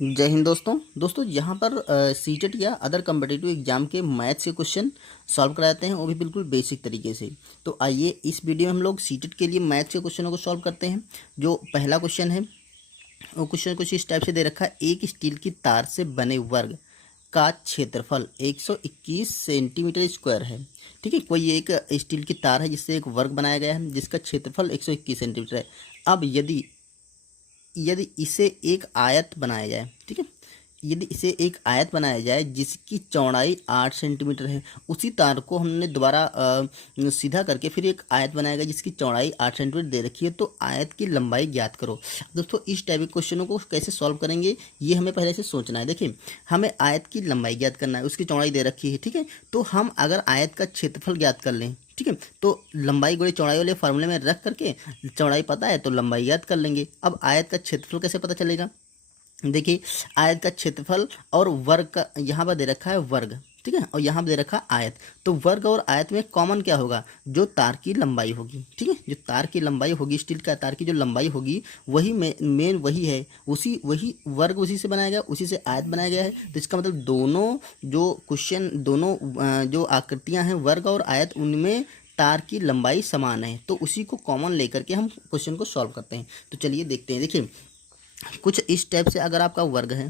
जय हिंद दोस्तों यहाँ पर सीटेट या अदर कम्पिटिटिव एग्जाम के मैथ्स के क्वेश्चन सॉल्व कराते हैं, वो भी बिल्कुल बेसिक तरीके से। तो आइए इस वीडियो में हम लोग सीटेट के लिए मैथ्स के क्वेश्चनों को सॉल्व करते हैं। जो पहला क्वेश्चन है वो क्वेश्चन कुछ इस टाइप से दे रखा है। एक स्टील की तार से बने वर्ग का क्षेत्रफल 121 सेंटीमीटर स्क्वायर है। ठीक है, कोई एक स्टील की तार है जिससे एक वर्ग बनाया गया है जिसका क्षेत्रफल 121 सेंटीमीटर है। अब यदि यदि इसे एक आयत बनाया जाए, ठीक है, यदि इसे एक आयत बनाया जाए जिसकी चौड़ाई 8 सेंटीमीटर है, उसी तार को हमने दोबारा सीधा करके फिर एक आयत बनाया गया जिसकी चौड़ाई 8 सेंटीमीटर दे रखी है, तो आयत की लंबाई ज्ञात करो। दोस्तों इस टाइप के क्वेश्चनों को कैसे सॉल्व करेंगे ये हमें पहले से सोचना है। देखिए, हमें आयत की लंबाई ज्ञात करना है, उसकी चौड़ाई दे रखी है, ठीक है। तो हम अगर आयत का क्षेत्रफल ज्ञात कर लें, ठीक है, तो लंबाई गुणे चौड़ाई वाले फार्मूले में रख करके चौड़ाई पता है तो लंबाई याद कर लेंगे। अब आयत का क्षेत्रफल कैसे पता चलेगा? देखिए, आयत का क्षेत्रफल और वर्ग का यहाँ पर दे रखा है वर्ग, ठीक है, और यहाँ पर दे रखा है आयत। तो वर्ग और आयत में कॉमन क्या होगा? जो तार की लंबाई होगी, ठीक है, जो तार की लंबाई होगी, स्टील का तार की जो लंबाई होगी वही मेन वही है, उसी वही वर्ग उसी से बनाया गया, उसी से आयत बनाया गया है। तो इसका मतलब दोनों जो क्वेश्चन दोनों जो आकृतियाँ हैं वर्ग और आयत, उनमें तार की लंबाई समान है, तो उसी को कॉमन लेकर के हम क्वेश्चन को सॉल्व करते हैं। तो चलिए देखते हैं। देखिए, कुछ इस टाइप से अगर आपका वर्ग है,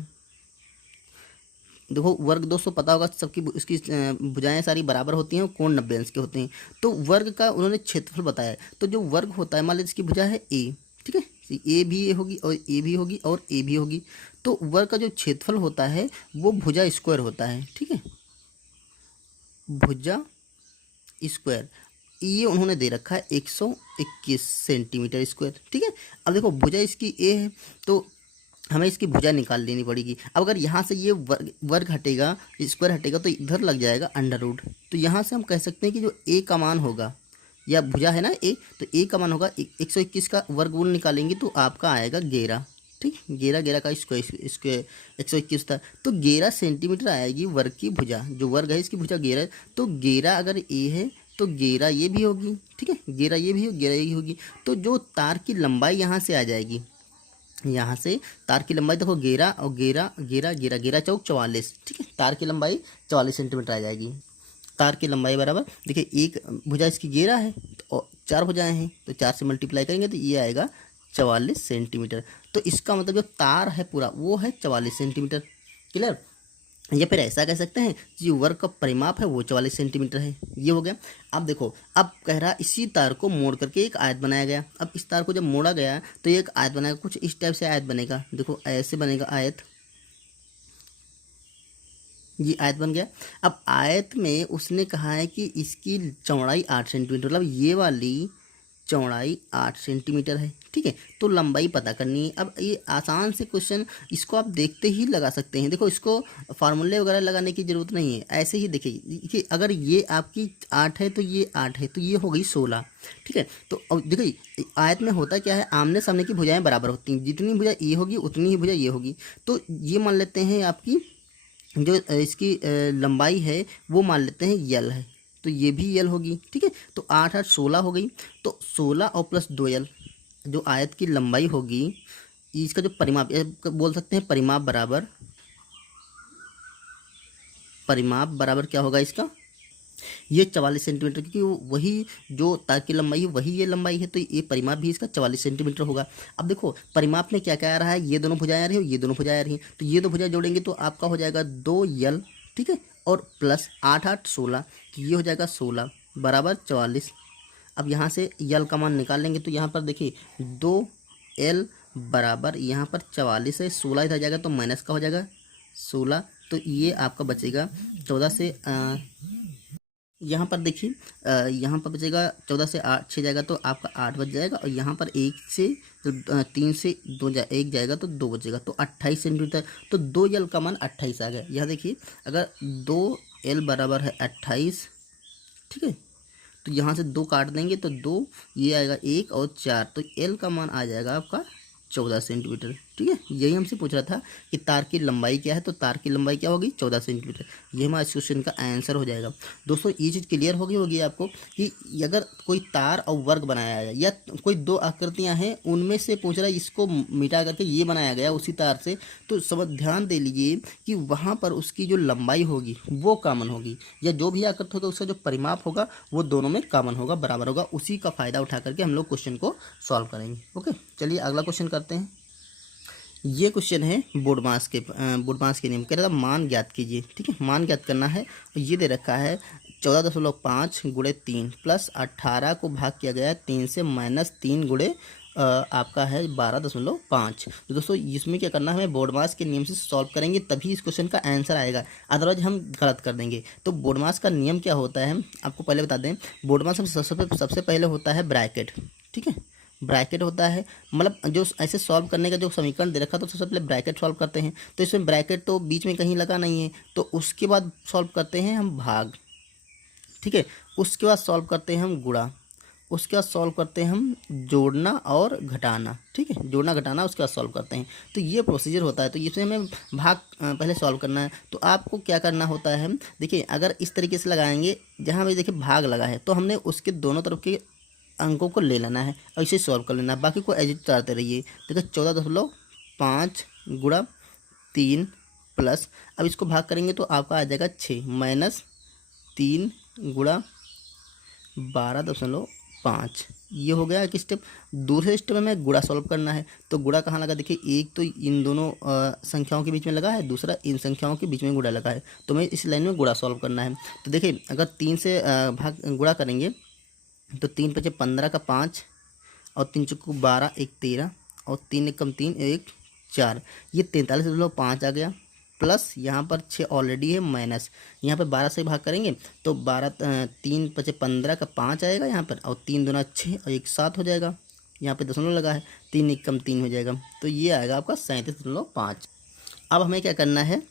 देखो वर्ग दोस्तों पता होगा सबकी, इसकी भुजाएं सारी बराबर होती हैं, कोण 90 अंश के होते हैं। तो वर्ग का उन्होंने क्षेत्रफल बताया है। तो जो वर्ग होता है, मान लीजिए इसकी भुजा है ए, ठीक है, ए भी ए होगी और ए भी होगी और ए भी होगी। तो वर्ग का जो क्षेत्रफल होता है वो भुजा स्क्वायर होता है, ठीक है, भुजा स्क्वायर। ये उन्होंने दे रखा है 121 सेंटीमीटर स्क्वायर, ठीक है। अब देखो भुजा इसकी ए है, तो हमें इसकी भुजा निकाल लेनी पड़ेगी। अब अगर यहाँ से ये वर्ग हटेगा, स्क्वायर हटेगा, तो इधर लग जाएगा अंडर रूट। तो यहाँ से हम कह सकते हैं कि जो ए का मान होगा, या भुजा है ना ए, तो ए का मान होगा 121 का वर्गमूल निकालेंगे तो आपका आएगा 11, ठीक, 11 का स्क्वायर, इसके 121 था तो 11 सेंटीमीटर आएगी वर्ग की भुजा। जो वर्ग है इसकी भुजा 11, तो 11 अगर ए है तो 11 ये भी होगी, ठीक है, 11 ये भी होगी, 11 ये होगी। तो जो तार की लंबाई यहाँ से आ जाएगी, यहाँ से तार की लंबाई देखो 11 और 11 11 11 11 चौक 44, ठीक है, तार की लंबाई 44 सेंटीमीटर आ जाएगी। तार की लंबाई बराबर, देखिए एक भुजा इसकी 11 है और 4 भुजाएं हैं, तो 4 से मल्टीप्लाई करेंगे तो ये आएगा 44 सेंटीमीटर। तो इसका मतलब जो तार है पूरा वो है 44 सेंटीमीटर। क्लियर? या फिर ऐसा कह सकते हैं जो वर्ग का परिमाप है वो 44 सेंटीमीटर है। ये हो गया। अब देखो, अब कह रहा इसी तार को मोड़ करके एक आयत बनाया गया। अब इस तार को जब मोड़ा गया तो ये एक आयत बनाएगा, कुछ इस टाइप से आयत बनेगा। देखो ऐसे बनेगा आयत, ये आयत बन गया। अब आयत में उसने कहा है कि इसकी चौड़ाई 8 सेंटीमीटर, मतलब ये वाली चौड़ाई 8 सेंटीमीटर है, ठीक है। तो लंबाई पता करनी है। अब ये आसान से क्वेश्चन, इसको आप देखते ही लगा सकते हैं। देखो इसको फार्मूले वगैरह लगाने की ज़रूरत नहीं है, ऐसे ही देखिए कि अगर ये आपकी 8 है तो ये 8 है, तो ये हो गई 16, ठीक है। तो अब देखिए आयत में होता क्या है, आमने सामने की भुजाएं बराबर होती हैं, जितनी भुजा ये होगी उतनी ही भुजा ये होगी। तो ये मान लेते हैं आपकी जो इसकी लंबाई है वो मान लेते हैं यल है, तो ये भी यल होगी, ठीक है। तो 8 8 16 हो गई। तो 16 और प्लस 2 यल, जो आयत की लंबाई होगी, इसका जो परिमाप बोल सकते हैं, परिमाप बराबर क्या होगा इसका, ये 44 सेंटीमीटर, क्योंकि वही जो तार की लंबाई है वही ये लंबाई है, तो ये परिमाप भी इसका 44 सेंटीमीटर होगा। अब देखो परिमाप में क्या क्या आ रहा है, ये दोनों भुजाएं आ रही है और ये दोनों भुजाएं आ रही हैं, तो ये दो भुजाएं जोड़ेंगे तो आपका हो जाएगा 2 यल, ठीक है, और प्लस 8 8 16, तो ये हो जाएगा 16 बराबर 44। अब यहाँ से यल का मान निकाल लेंगे तो यहाँ पर देखिए 2 एल बराबर यहाँ पर 44 है, 16 इधर जाएगा तो माइनस का हो जाएगा 16, तो ये आपका बचेगा 14 से यहाँ पर देखिए यहाँ पर बचेगा 14 से 8 6 जाएगा तो आपका 8 बच जाएगा, और यहाँ पर 1 से तो 3 से 2 1 जाएगा तो 2 बचेगा, तो 28 सेंटीमीटर। तो 2 यल का मान 28 आ गया। यहाँ देखिए अगर 2 एल बराबर है 28, ठीक है, तो यहाँ से 2 काट देंगे तो 2, ये आएगा 1 और 4, तो एल का मान आ जाएगा आपका 14 सेंटीमीटर। ठीक है, यही हमसे पूछ रहा था कि तार की लंबाई क्या है, तो तार की लंबाई क्या होगी 14 सेंटीमीटर। ये हमारा इस क्वेश्चन का आंसर हो जाएगा। दोस्तों ये चीज़ क्लियर होगी आपको कि अगर कोई तार और वर्ग बनाया है या कोई दो आकृतियां हैं उनमें से पूछ रहा है इसको मिटा करके ये बनाया गया उसी तार से, तो सब ध्यान दे लीजिए कि वहाँ पर उसकी जो लंबाई होगी वो कॉमन होगी, या जो भी आकृति होगा उसका जो परिमाप होगा वो दोनों में कॉमन होगा, बराबर होगा। उसी का फ़ायदा उठा करके हम लोग क्वेश्चन को सॉल्व करेंगे। ओके, चलिए अगला क्वेश्चन करते हैं। ये क्वेश्चन है बोडमास के नियम, कह रहा था मान ज्ञात कीजिए। ठीक है, मान ज्ञात करना है। ये दे रखा है 14.5 गुणे 3 प्लस 18 को भाग किया गया है 3 से माइनस 3 गुणे आपका है 12.5। तो दोस्तों इसमें क्या करना है, हमें बोडमास के नियम से सॉल्व करेंगे तभी इस क्वेश्चन का आंसर आएगा, अदरवाइज हम गलत कर देंगे। तो बोडमास का नियम क्या होता है आपको पहले बता दें। बोडमास में सबसे पहले होता है ब्रैकेट। ठीक है, ब्रैकेट होता है, मतलब जो ऐसे सॉल्व करने का जो समीकरण दे रखा तो सबसे पहले ब्रैकेट सॉल्व करते हैं। तो इसमें ब्रैकेट तो बीच में कहीं लगा नहीं है, तो उसके बाद सॉल्व करते हैं हम भाग। ठीक है, उसके बाद सॉल्व करते हैं हम गुणा, उसके बाद सॉल्व करते हैं हम जोड़ना और घटाना। ठीक है, जोड़ना घटाना उसके बाद सॉल्व करते हैं। तो ये प्रोसीजर होता है। तो इसमें हमें भाग पहले सॉल्व करना है। तो आपको क्या करना होता है, देखिए अगर इस तरीके से लगाएंगे जहाँ भी देखिए भाग लगा है तो हमने उसके दोनों तरफ के अंकों को ले लेना है, ऐसे सॉल्व कर लेना है, बाकी को एजिट करते रहिए। देखो 14.5 गुणा 3 प्लस, अब इसको भाग करेंगे तो आपका आ जाएगा 6 माइनस 3 गुणा 12.5। ये हो गया एक स्टेप। दूसरे स्टेप में गुणा सॉल्व करना है। तो गुणा कहाँ लगा, देखिए एक तो इन दोनों संख्याओं के बीच में लगा है, दूसरा इन संख्याओं के बीच में गुणा लगा है, तो मैं इस लाइन में गुणा सॉल्व करना है। तो देखिए अगर 3 से भाग गुणा करेंगे तो 3 पचे 15 का 5 और 3 चौको 12 एक 13 और 3 एकम 3 एक 4, ये 43.5 आ गया। प्लस यहाँ पर 6 ऑलरेडी है, माइनस यहाँ पर 12 से भाग करेंगे तो 3 पचे 15 का 5 आएगा यहाँ पर, और 3 दूना 6 और एक 7 हो जाएगा। यहाँ पे दशमलव लगा है, 3 एकम 3 हो जाएगा, तो ये आएगा आपका 37.5। अब हमें क्या करना है,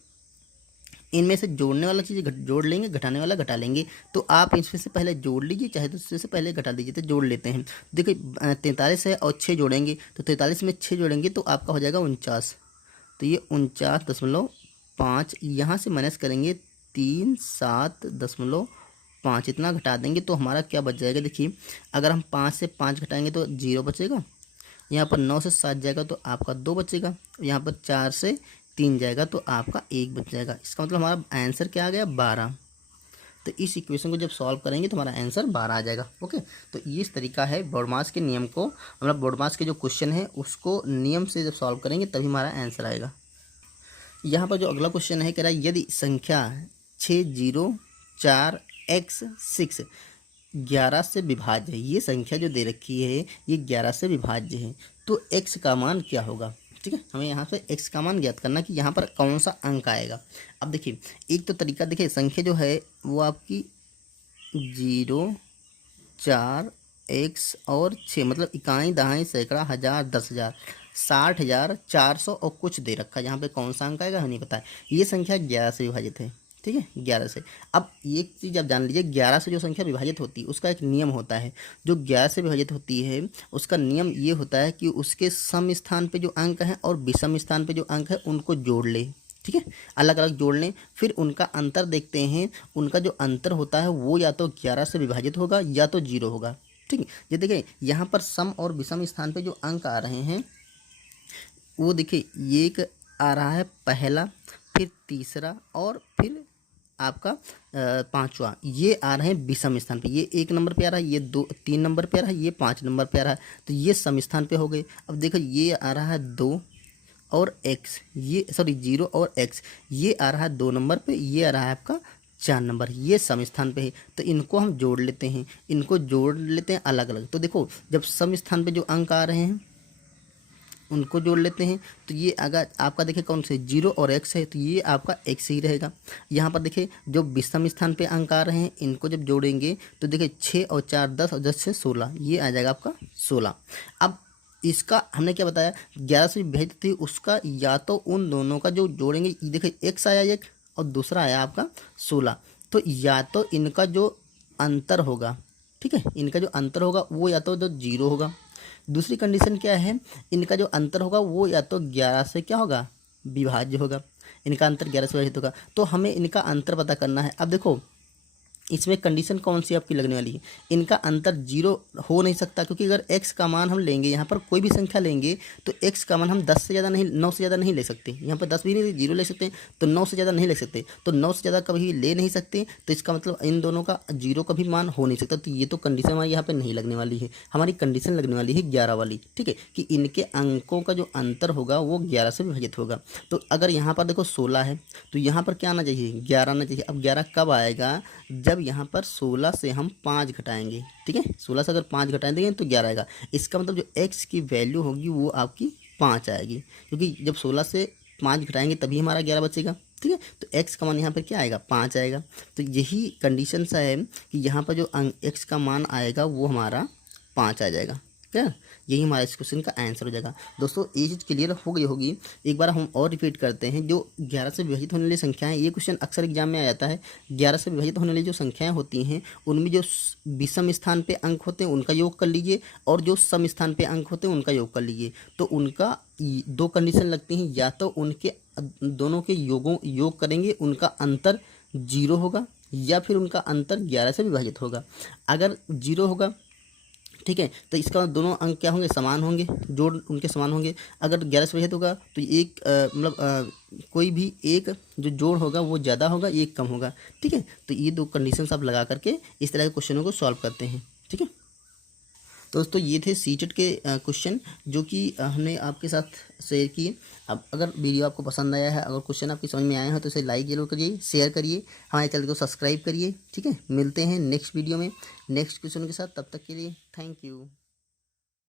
इनमें से जोड़ने वाला चीज़ जोड़ लेंगे, घटाने वाला घटा लेंगे। तो आप इसमें से पहले जोड़ लीजिए, चाहे तो इससे पहले घटा दीजिए। तो जोड़ लेते हैं, देखिए 43 है और 6 जोड़ेंगे, तो 43 में 6 जोड़ेंगे तो आपका हो जाएगा 49। तो ये 49.5, यहाँ से माइनस करेंगे 37.5, इतना घटा देंगे तो हमारा क्या बच जाएगा। देखिए अगर हम 5 से 5 घटाएंगे तो 0 बचेगा, यहाँ पर 9 से 7 जाएगा तो आपका 2 बचेगा, यहाँ पर 4 से 3 जाएगा तो आपका 1 बच जाएगा। इसका मतलब हमारा आंसर क्या आ गया, 12। तो इस इक्वेशन को जब सॉल्व करेंगे तो हमारा आंसर 12 आ जाएगा। ओके, तो ये इस तरीका है बोडमास के नियम को, मतलब बोडमास के जो क्वेश्चन है उसको नियम से जब सॉल्व करेंगे तभी हमारा आंसर आएगा। यहाँ पर जो अगला क्वेश्चन है, कह रहा है यदि संख्या 604x6 11 से विभाज्य है। ये संख्या जो दे रखी है ये 11 से विभाज्य है, तो x का मान क्या होगा। ठीक है, हमें यहाँ से x का मान ज्ञात करना कि यहाँ पर कौन सा अंक आएगा। अब देखिए एक तो तरीका, देखिए संख्या जो है वो आपकी 0 4 x और 6, मतलब इकाई दहाई सैकड़ा हज़ार 10,000 60,000 400 और कुछ दे रखा है। यहाँ पे कौन सा अंक आएगा हमें नहीं पता है। ये संख्या 11 से विभाजित है। ठीक है, 11 से। अब एक चीज़ आप जान लीजिए, 11 से जो संख्या विभाजित होती है उसका एक नियम होता है। जो 11 से विभाजित होती है उसका नियम ये होता है कि उसके सम स्थान पे जो अंक हैं और विषम स्थान पे जो अंक है उनको जोड़ ले। ठीक है, अलग अलग जोड़ लें, फिर उनका अंतर देखते हैं। उनका जो अंतर होता है वो या तो 11 से विभाजित होगा या तो 0 होगा। ठीक है, ये देखिए यहाँ पर सम और विषम स्थान पे जो अंक आ रहे हैं वो देखिए, ये एक आ रहा है पहला, फिर तीसरा और फिर आपका पांचवा, ये आ रहे हैं विषम स्थान पे। ये 1 नंबर पे आ रहा है, ये 3 नंबर पे आ रहा है, ये 5 नंबर पे आ रहा है, तो ये सम स्थान पे हो गए। अब देखो ये आ रहा है 2 और x, ये सॉरी 0 और x, ये आ रहा है 2 नंबर पे, ये आ रहा है आपका 4 नंबर, ये सम स्थान पे है। तो इनको हम जोड़ लेते हैं, इनको जोड़ लेते हैं अलग अलग। तो देखो जब सम स्थान पे जो अंक आ रहे हैं उनको जोड़ लेते हैं, तो ये अगर आपका देखिए कौन से 0 और x है तो ये आपका x ही रहेगा। यहाँ पर देखिए जो विषम स्थान पे अंक आ रहे हैं इनको जब जोड़ेंगे तो देखिए 6 और 4 10 और 10 से 16, ये आ जाएगा आपका 16। अब इसका हमने क्या बताया, 11 से विभाजित थी उसका या तो उन दोनों का जो जोड़ेंगे, देखिए x आया एक और दूसरा आया आपका 16, तो या तो इनका जो अंतर होगा, ठीक है, इनका जो अंतर होगा वो या तो 0 होगा दूसरी कंडीशन क्या है, इनका जो अंतर होगा वो या तो 11 से क्या होगा, विभाज्य होगा। इनका अंतर 11 से विभाजित होगा, तो हमें इनका अंतर पता करना है। अब देखो इसमें कंडीशन कौन सी आपकी लगने वाली है, इनका अंतर 0 हो नहीं सकता, क्योंकि अगर x का मान हम लेंगे, यहाँ पर कोई भी संख्या लेंगे तो x का मान हम 10 से ज़्यादा नहीं, 9 से ज़्यादा नहीं ले सकते। यहाँ पर 10 भी नहीं, 0 ले सकते हैं, तो 9 से ज़्यादा नहीं ले सकते, तो 9 से ज़्यादा कभी ले नहीं सकते, तो इसका मतलब इन दोनों का 0 का भी मान हो नहीं सकता। तो ये तो कंडीशन हमारी यहाँ पर नहीं लगने वाली है, हमारी कंडीशन लगने वाली है 11 वाली, ठीक है, कि इनके अंकों का जो अंतर होगा वो 11 से विभाजित होगा। तो अगर यहाँ पर देखो 16 है, तो यहाँ पर क्या आना चाहिए, 11 आना चाहिए। अब 11 कब आएगा, जब यहाँ पर 16 से हम 5 घटाएंगे, ठीक है, 16 से अगर 5 घटा देंगे तो 11 आएगा। इसका मतलब जो x की वैल्यू होगी वो आपकी 5 आएगी, क्योंकि जब 16 से 5 घटाएंगे तभी हमारा 11 बचेगा, ठीक है। तो x का मान यहाँ पर क्या आएगा, 5 आएगा। तो यही कंडीशन सा है कि यहाँ पर जो x का मान आएगा वो हमारा 5 आ जाएगा, क्या, यही हमारा इस क्वेश्चन का आंसर हो जाएगा। दोस्तों ये चीज़ क्लियर हो गई होगी, एक बार हम और रिपीट करते हैं। जो 11 से विभाजित होने वाली संख्याएं, ये क्वेश्चन अक्सर एग्जाम में आ जाता है। 11 से विभाजित होने वाली जो संख्याएं होती हैं उनमें जो विषम स्थान पे अंक होते हैं उनका योग कर लीजिए, और जो सम स्थान पे अंक होते हैं उनका योग कर लीजिए। तो उनका दो कंडीशन लगती हैं, या तो उनके दोनों के योग करेंगे, उनका अंतर 0 होगा, या फिर उनका अंतर 11 से विभाजित होगा। अगर 0 होगा, ठीक है, तो इसका मतलब दोनों अंक क्या होंगे, समान होंगे, जोड़ उनके समान होंगे। अगर 11 से विभाजित होगा तो एक कोई भी एक जो जोड़ होगा वो ज़्यादा होगा, एक कम होगा, ठीक है। तो ये दो कंडीशंस आप लगा करके इस तरह के क्वेश्चनों को सॉल्व करते हैं, ठीक है। तो दोस्तों ये थे सीटेट के क्वेश्चन जो कि हमने आपके साथ शेयर किए। अब अगर वीडियो आपको पसंद आया है, अगर क्वेश्चन आपकी समझ में आए हैं तो इसे लाइक जरूर करिए, शेयर करिए, हमारे चैनल को सब्सक्राइब करिए, ठीक है। मिलते हैं नेक्स्ट वीडियो में नेक्स्ट क्वेश्चन के साथ, तब तक के लिए थैंक यू।